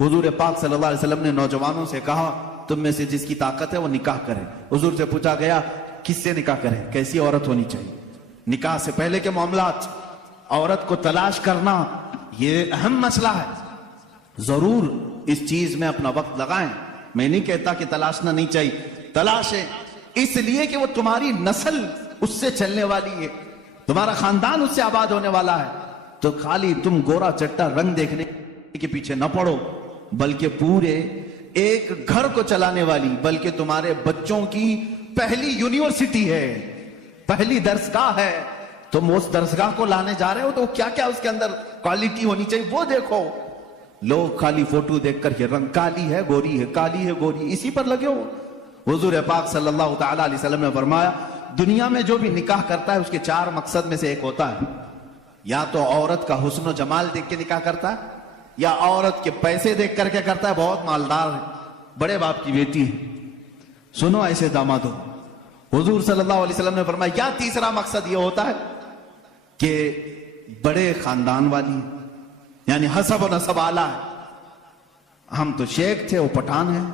حضور پاک صلی اللہ علیہ وسلم نے نوجوانوں سے کہا تم میں سے جس کی طاقت ہے وہ نکاح کرے. حضور سے پوچھا گیا کس سے نکاح کرے, کیسی عورت ہونی چاہیے. نکاح سے پہلے کے معاملات, عورت کو تلاش کرنا یہ اہم مسئلہ ہے. ضرور اس چیز میں اپنا وقت لگائیں. میں نہیں کہتا کہ تلاشنا نہیں چاہیے, تلاشیں, اس لیے کہ وہ تمہاری نسل اس سے چلنے والی ہے, تمہارا خاندان اس سے آباد ہونے والا ہے. تو خالی تم گورا چٹا رنگ دیکھنے کے پیچھے نہ پڑو, بلکہ پورے ایک گھر کو چلانے والی, بلکہ تمہارے بچوں کی پہلی یونیورسٹی ہے, پہلی درسگاہ ہے. تم اس درسگاہ کو لانے جا رہے ہو تو کیا کیا اس کے اندر کوالٹی ہونی چاہیے وہ دیکھو. لوگ خالی فوٹو دیکھ کر یہ رنگ کالی ہے گوری ہے, کالی ہے گوری, اسی پر لگے ہو. حضور پاک صلی اللہ تعالی علیہ وسلم نے فرمایا دنیا میں جو بھی نکاح کرتا ہے اس کے 4 مقصد میں سے ایک ہوتا ہے, یا تو عورت کا حسن و جمال دیکھ کے نکاح کرتا ہے, یا عورت کے پیسے دیکھ کر کے کرتا ہے, بہت مالدار ہے, بڑے باپ کی بیٹی ہے, سنو ایسے داماد ہو. حضور صلی اللہ علیہ وسلم نے فرمایا یا تیسرا مقصد یہ ہوتا ہے کہ بڑے خاندان والی, یعنی حسب و نسب اعلیٰ ہے, ہم تو شیخ تھے وہ پٹھان ہیں,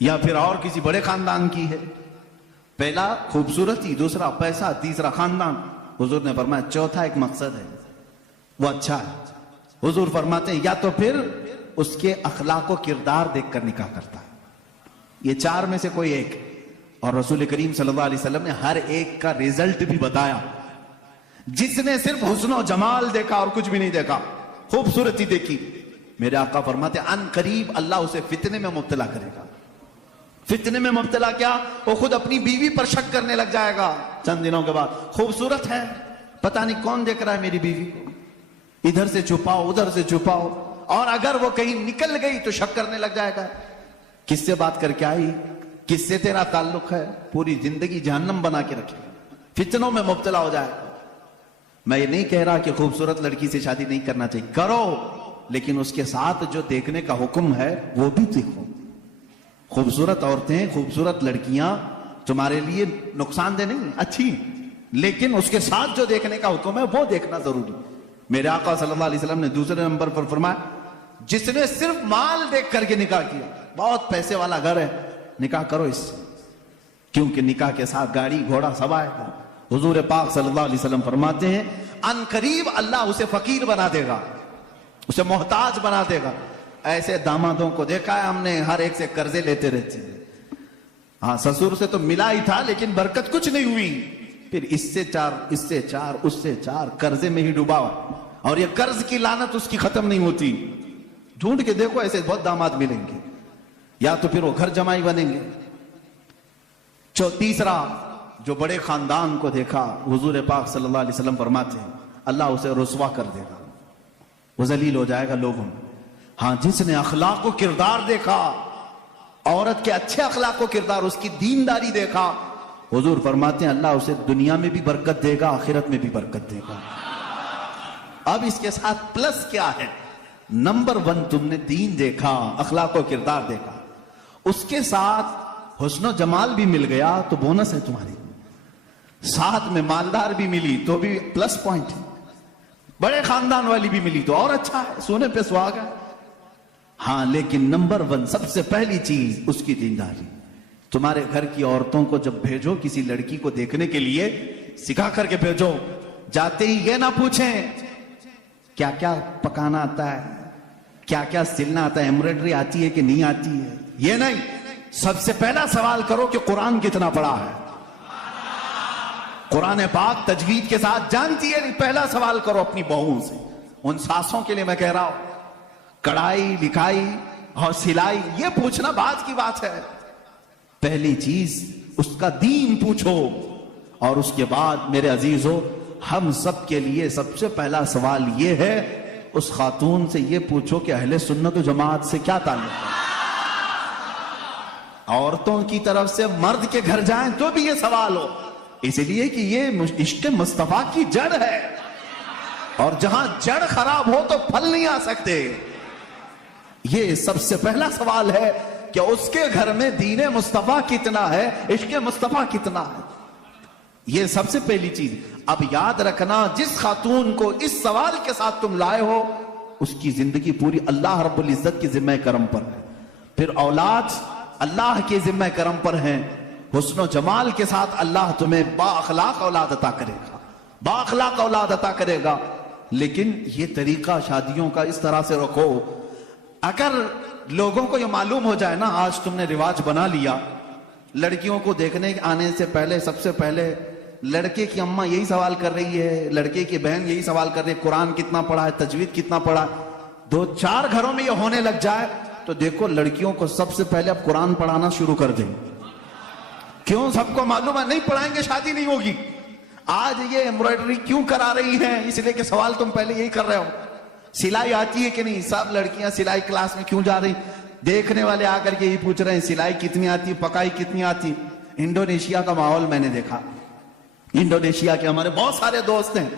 یا پھر اور کسی بڑے خاندان کی ہے. پہلا خوبصورتی, دوسرا پیسہ, تیسرا خاندان. حضور نے فرمایا چوتھا ایک مقصد ہے وہ اچھا ہے. حضور فرماتے ہیں یا تو پھر اس کے اخلاق و کردار دیکھ کر نکاح کرتا ہے. یہ 4 میں سے کوئی ایک. اور رسول کریم صلی اللہ علیہ وسلم نے ہر ایک کا ریزلٹ بھی بتایا. جس نے صرف حسن و جمال دیکھا اور کچھ بھی نہیں دیکھا, خوبصورتی دیکھی, میرے آقا فرماتے ہیں ان قریب اللہ اسے فتنے میں مبتلا کرے گا. فتنے میں مبتلا کیا, وہ خود اپنی بیوی پر شک کرنے لگ جائے گا چند دنوں کے بعد. خوبصورت ہے, پتہ نہیں کون دیکھ رہا ہے میری بیوی کو, ادھر سے چھپاؤ ادھر سے چھپاؤ, اور اگر وہ کہیں نکل گئی تو شک کرنے لگ جائے گا کس سے بات کر کے آئی, کس سے تیرا تعلق ہے, پوری زندگی جہنم بنا کے رکھے, فتنوں میں مبتلا ہو جائے. میں یہ نہیں کہہ رہا کہ خوبصورت لڑکی سے شادی نہیں کرنا چاہیے, کرو, لیکن اس کے ساتھ جو دیکھنے کا حکم ہے وہ بھی دیکھو. خوبصورت عورتیں, خوبصورت لڑکیاں تمہارے لیے نقصان دہ نہیں, اچھی, لیکن اس کے ساتھ جو دیکھنے کا حکم ہے وہ دیکھنا ضروری. میرے آقا صلی اللہ علیہ وسلم نے دوسرے نمبر پر فرمایا جس نے صرف مال دیکھ کر کے نکاح کیا, بہت پیسے والا گھر ہے, نکاح کرو اس سے, کیونکہ نکاح کے ساتھ گاڑی گھوڑا سب آئے گا. حضور پاک صلی اللہ علیہ وسلم فرماتے ہیں ان قریب اللہ اسے فقیر بنا دے گا, اسے محتاج بنا دے گا. ایسے دامادوں کو دیکھا ہے ہم نے, ہر ایک سے قرضے لیتے رہتے ہیں. ہاں سسور سے تو ملا ہی تھا لیکن برکت کچھ نہیں ہوئی, پھر اس سے 4, اس سے 4, اس سے 4, قرضے میں ہی ڈوبا. اور یہ قرض کی لعنت اس کی ختم نہیں ہوتی. ڈھونڈ کے دیکھو ایسے بہت داماد ملیں گے, یا تو پھر وہ گھر جمائی بنیں گے. تیسرا جو بڑے خاندان کو دیکھا, حضور پاک صلی اللہ علیہ وسلم فرماتے ہیں اللہ اسے رسوا کر دے گا, وہ ذلیل ہو جائے گا لوگوں میں. ہاں جس نے اخلاق و کردار دیکھا, عورت کے اچھے اخلاق و کردار, اس کی دینداری دیکھا, حضور فرماتے ہیں اللہ اسے دنیا میں بھی برکت دے گا, آخرت میں بھی برکت دے گا. اب اس کے ساتھ پلس کیا ہے, نمبر 1 تم نے دین دیکھا, اخلاق و کردار دیکھا, اس کے ساتھ حسن و جمال بھی مل گیا تو بونس ہے تمہاری, ساتھ میں مالدار بھی ملی تو بھی پلس پوائنٹ ہے, بڑے خاندان والی بھی ملی تو اور اچھا ہے, سونے پہ سہاگا. ہاں لیکن نمبر 1 سب سے پہلی چیز اس کی دینداری. تمہارے گھر کی عورتوں کو جب بھیجو کسی لڑکی کو دیکھنے کے لیے, سکھا کر کے بھیجو. جاتے ہی یہ نہ پوچھیں کیا کیا پکانا آتا ہے, کیا کیا سلنا آتا ہے, ایمبرائڈری آتی ہے کہ نہیں آتی ہے, یہ نہیں. سب سے پہلا سوال کرو کہ قرآن کتنا پڑھا ہے, قرآن پاک تجوید کے ساتھ جانتی ہے نہیں. پہلا سوال کرو اپنی بہوؤں سے. ان ساسوں کے لیے میں کہہ رہا ہوں, کڑھائی لکھائی اور سلائی یہ پوچھنا بعد کی بات ہے. پہلی چیز اس کا دین پوچھو, اور اس کے بعد میرے عزیزو ہم سب کے لیے سب سے پہلا سوال یہ ہے اس خاتون سے یہ پوچھو کہ اہل سنت و جماعت سے کیا تعلق ہے. عورتوں کی طرف سے مرد کے گھر جائیں تو بھی یہ سوال ہو, اس لیے کہ یہ عشق مصطفیٰ کی جڑ ہے, اور جہاں جڑ خراب ہو تو پھل نہیں آ سکتے. یہ سب سے پہلا سوال ہے کہ اس کے گھر میں دین مصطفیٰ کتنا ہے, عشق مصطفیٰ کتنا ہے. یہ سب سے پہلی چیز. اب یاد رکھنا جس خاتون کو اس سوال کے ساتھ تم لائے ہو اس کی زندگی پوری اللہ رب العزت کی ذمہ کرم پر ہے. پھر اولاد اللہ کے ذمہ کرم پر ہیں. حسن و جمال کے ساتھ اللہ تمہیں با اخلاق اولاد عطا کرے گا, با اخلاق اولاد عطا کرے گا. لیکن یہ طریقہ شادیوں کا اس طرح سے رکھو, اگر لوگوں کو یہ معلوم ہو جائے نا, آج تم نے رواج بنا لیا, لڑکیوں کو دیکھنے آنے سے پہلے سب سے پہلے لڑکے کی اماں یہی سوال کر رہی ہے, لڑکے کی بہن یہی سوال کر رہی ہے, قرآن کتنا پڑھا ہے, تجوید کتنا پڑھا ہے. 2-4 گھروں میں یہ ہونے لگ جائے تو دیکھو لڑکیوں کو سب سے پہلے اب قرآن پڑھانا شروع کر دیں. کیوں؟ سب کو معلوم ہے نہیں پڑھائیں گے شادی نہیں ہوگی. آج یہ ایمبرائڈری کیوں کرا رہی ہیں؟ اس لیے کہ سوال تم پہلے یہی کر رہے ہو, سلائی آتی ہے کہ نہیں. سب لڑکیاں سلائی کلاس میں کیوں جا رہی؟ دیکھنے والے آ کر کے یہی پوچھ رہے ہیں سلائی کتنی آتی, پکائی کتنی آتی. انڈونیشیا کا ماحول میں نے دیکھا. انڈونیشیا کے ہمارے بہت سارے دوست ہیں,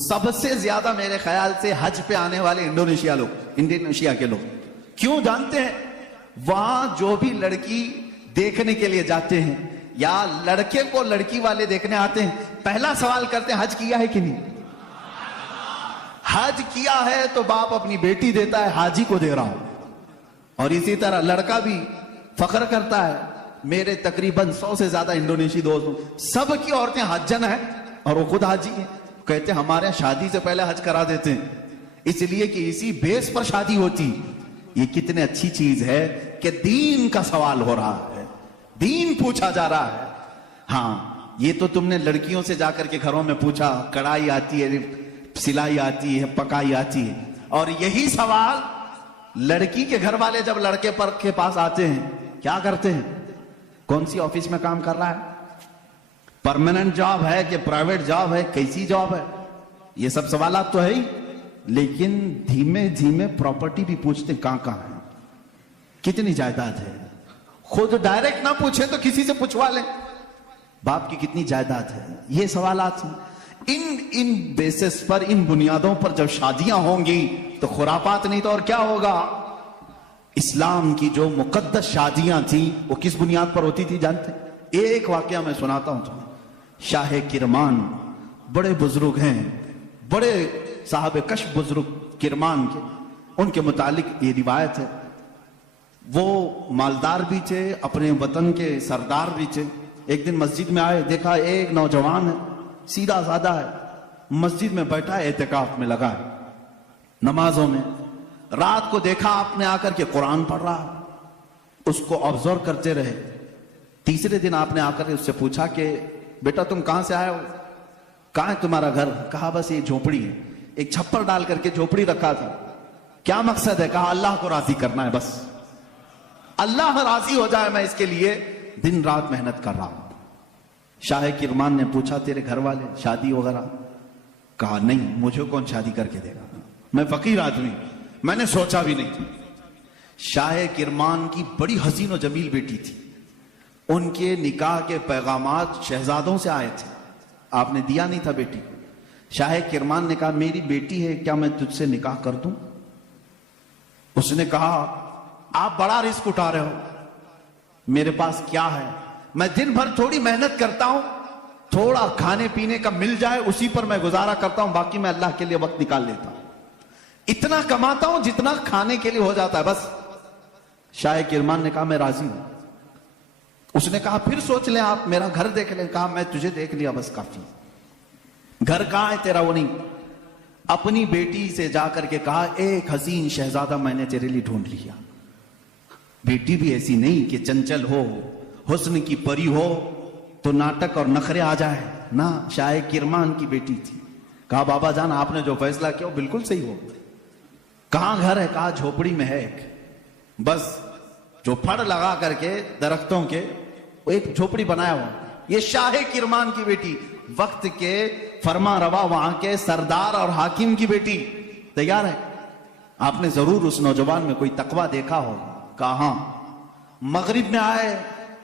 سب سے زیادہ میرے خیال سے حج پہ آنے والے انڈونیشیا کے لوگ. کیوں جانتے ہیں؟ وہاں جو بھی لڑکی دیکھنے کے لیے جاتے ہیں یا لڑکے کو لڑکی والے دیکھنے آتے ہیں, پہلا سوال کرتے ہیں حج کیا ہے کہ نہیں. حج کیا ہے تو باپ اپنی بیٹی دیتا ہے, حاجی کو دے رہا ہوں. اور اسی طرح لڑکا بھی فخر کرتا ہے. میرے تقریباً 100 سے زیادہ انڈونیشی دوست ہوں, سب کی عورتیں حجن ہیں اور وہ خود حاجی ہیں. کہتے ہیں ہمارے شادی سے پہلے حج کرا دیتے ہیں, اس لیے کہ اسی بیس پر شادی ہوتی. یہ کتنے اچھی چیز ہے کہ دین کا سوال ہو رہا ہے, دین پوچھا جا رہا ہے. ہاں یہ تو تم نے لڑکیوں سے جا کر کے گھروں میں پوچھا کڑھائی آتی ہے, سلائی آتی ہے, پکائی آتی ہے. اور یہی سوال لڑکی کے گھر والے جب لڑکے پر کے پاس آتے ہیں کیا کرتے ہیں؟ کون سی آفس میں کام کر رہا ہے, پرماننٹ جاب ہے کہ پرائیویٹ جاب ہے, کیسی جاب ہے, یہ سب سوالات تو ہے ہی. لیکن دھیمے دھیمے پراپرٹی بھی پوچھتے ہیں کہاں کہاں ہے, کتنی جائیداد ہے. خود ڈائریکٹ نہ پوچھے تو کسی سے پوچھوا لیں باپ کی کتنی جائیداد ہے. یہ سوالات ہیں. ان بیسس پر, ان بنیادوں پر جب شادیاں ہوں گی تو خرافات نہیں تو اور کیا ہوگا. اسلام کی جو مقدس شادیاں تھیں وہ کس بنیاد پر ہوتی تھی جانتے؟ ایک واقعہ میں سناتا ہوں تمہیں. شاہ کرمان بڑے بزرگ ہیں, بڑے صاحب کشف بزرگ کرمان کے, ان کے متعلق یہ روایت ہے. وہ مالدار بھی تھے, اپنے وطن کے سردار بھی تھے. ایک دن مسجد میں آئے, دیکھا ایک نوجوان ہے, سیدھا سادہ ہے, مسجد میں بیٹھا ہے, اعتکاف میں لگا ہے, نمازوں میں. رات کو دیکھا آپ نے آ کر کے قرآن پڑھ رہا, اس کو آبزرو کرتے رہے. تیسرے دن آپ نے آ کر اس سے پوچھا کہ بیٹا تم کہاں سے آئے ہو, کہاں ہے تمہارا گھر؟ کہا بس یہ جھوپڑی ہے. ایک چھپر ڈال کر کے جھوپڑی رکھا تھا. کیا مقصد ہے؟ کہا اللہ کو راضی کرنا ہے, بس اللہ راضی ہو جائے, میں اس کے لیے دن رات محنت کر رہا ہوں. شاہ کرمان نے پوچھا تیرے گھر والے شادی وغیرہ؟ کہا نہیں, مجھے کون شادی کر کے دے گا, میں فقیر آدمی, میں نے سوچا بھی نہیں. شاہ کرمان کی بڑی حسین و جمیل بیٹی تھی, ان کے نکاح کے پیغامات شہزادوں سے آئے تھے, آپ نے دیا نہیں تھا بیٹی. شاہ کرمان نے کہا میری بیٹی ہے, کیا میں تجھ سے نکاح کر دوں؟ اس نے کہا آپ بڑا رسک اٹھا رہے ہو, میرے پاس کیا ہے, میں دن بھر تھوڑی محنت کرتا ہوں, تھوڑا کھانے پینے کا مل جائے اسی پر میں گزارا کرتا ہوں, باقی میں اللہ کے لیے وقت نکال لیتا ہوں, اتنا کماتا ہوں جتنا کھانے کے لیے ہو جاتا ہے بس. شاہ کرمان نے کہا میں راضی ہوں. اس نے کہا پھر سوچ لیں آپ, میرا گھر دیکھ لیں. کہا میں تجھے دیکھ لیا بس کافی. گھر کہاں ہے تیرا؟ وہ نہیں. اپنی بیٹی سے جا کر کے کہا ایک حسین شہزادہ میں نے تیرے لیے ڈھونڈ لیا. بیٹی بھی ایسی نہیں کہ چنچل ہو, حسن کی پری ہو تو ناٹک اور نخرے آ جائے نا. شاہ کرمان کی بیٹی تھی. کہا بابا جان آپ نے جو فیصلہ کیا وہ بالکل صحیح ہو. کہاں گھر ہے؟ کہا جھوپڑی میں ہے ایک, بس جو پھڑ لگا کر کے درختوں کے وہ ایک جھوپڑی بنایا ہوا. یہ شاہ کرمان کی بیٹی, وقت کے فرما روا وہاں کے سردار اور حاکم کی بیٹی تیار ہے. آپ نے ضرور اس نوجوان میں کوئی تقوی دیکھا ہو. کہا ہاں. مغرب میں آئے,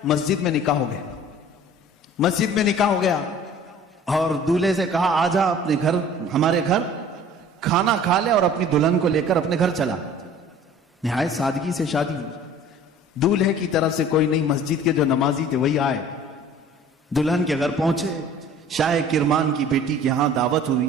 مسجد میں نکاح ہو گیا. مسجد میں نکاح ہو گیا اور دولہے سے کہا آجا اپنے گھر, ہمارے گھر کھانا کھا لے, اور اپنی دلہن کو لے کر اپنے گھر چلا. نہایت سادگی سے شادی. دولہے کی طرف سے کوئی نہیں, مسجد کے جو نمازی تھے وہی آئے. دلہن کے گھر پہنچے, شاہ کرمان کی بیٹی کے ہاں دعوت ہوئی,